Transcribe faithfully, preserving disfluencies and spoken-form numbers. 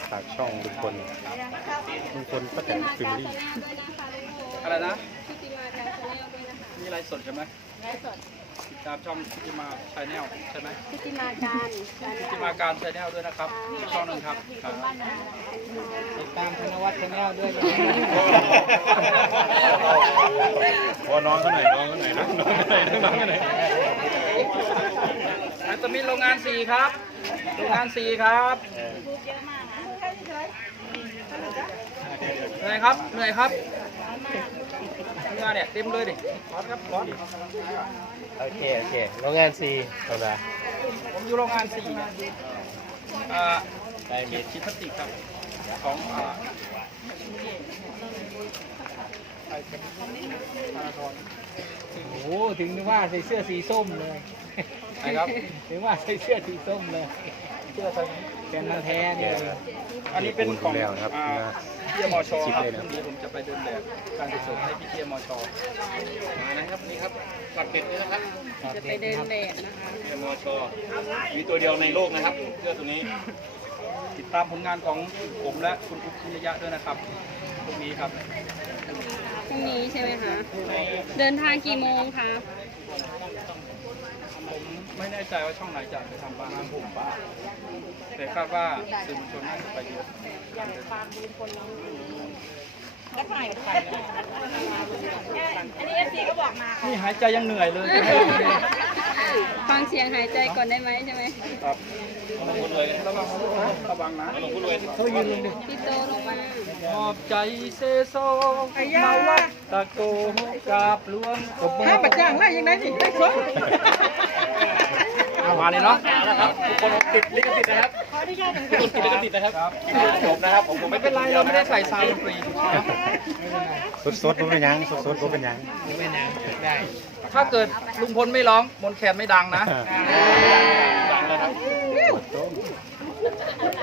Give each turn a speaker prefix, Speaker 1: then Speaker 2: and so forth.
Speaker 1: ฝากช่องลุงพลลุงพลป้าแตนฟิลลี่
Speaker 2: อะไรนะ
Speaker 3: พิติมาการชาแนลด้วยนะคะ
Speaker 2: มีไลฟ์สดใช่ไหม
Speaker 3: ไลฟ์สด
Speaker 2: ติดตามช่องพิติมาชาแนลใช่ไหม
Speaker 3: พิติมาการ
Speaker 2: พิติมาการชาแนลด้วยนะครับช่องหนึ่งครับครับ
Speaker 4: ติดตามธนวัฒน์ชาแนลด้วยนะ
Speaker 1: พอน้องเขาไหนน้องเขาไหนนะน้องเขาไหนน้องเขาไหน
Speaker 2: อันตมินโรงงานสี่ครับโรงงานสี่ครับเหนื่อยครับเหนื่อยครับทำงานเนี่ยเต็มเลยดิร้อนครับร้อน
Speaker 4: โอเคโอเคโรงงานซีเอาละ
Speaker 2: ผมอยู่โรงงานสี่อ่าเขียนชิดพลาสติกครับของอ่า
Speaker 4: โอ้โหถึงว่าใส่เสื้อสีส้มเลย
Speaker 2: นะครับ
Speaker 4: ถึงว่าใส่เสื้อสีส้มเลยเสื้อเป็นมันแท้เนี่ย
Speaker 2: อันนี้เป็นของ
Speaker 1: แล้วนะครับ
Speaker 2: อ่า
Speaker 1: นะ
Speaker 2: พี่เอมอชอ
Speaker 1: ชิป
Speaker 2: ครับ
Speaker 1: เลย
Speaker 2: พ
Speaker 1: นะ
Speaker 2: รุ่งนี้ผมจะไปเดินแบบการกุศลให้พี่เอมอชอมานะครับนี่ครับปัดเป็ดนี่นะครับ
Speaker 3: จะไปเดินแบบนะคะ
Speaker 2: พี่เอมอชอมีตัวเดียวในโลกนะครับเสื้อตัวนี้ ติดตามผลงานของผมและคุณอุ๊บพิยะด้วยนะครับพรุ่งนี้ครับ
Speaker 3: พรุ่งนี้ใช่ไหมคะ เดินทางกี่โมงคะ
Speaker 2: ผมไม่แน่ใจว่าช่องไหนจะไปทำบ้างผมบ้างแต่คาดว่าสื่อมวลชนน่าจะไปเยอะนี่หายใจยังเหนื่อยเลย
Speaker 3: ฟังเสียงหายใจก่อนได้ไหมใช่ไหม
Speaker 2: ครับระวังเลยระวังนะระวังนะเขายืนลงดิ
Speaker 3: พี่โตลงมา
Speaker 2: มอบใจเซโซมาวัดตะโกกราบหลวงห้ามประจ้างได้ยังไงนี่ได้สองมาเลยเนาะนะครับทุกคนติดลิขสิทธิ์นะครับขออนุญาตติดลิขสิทธิ์นะครับจบนะครับผมไม่เป็นไรเราไม่ได้ใส่ซาวด์ฟรี
Speaker 1: สดสดๆบ่เป็นหยังสดสดๆบ่เป็นหยัง
Speaker 4: ไม่นานได้
Speaker 2: ถ้าเกิดลุงพลไม่ร้องมนต์แคนไม่ดังนะดังแล้วครับ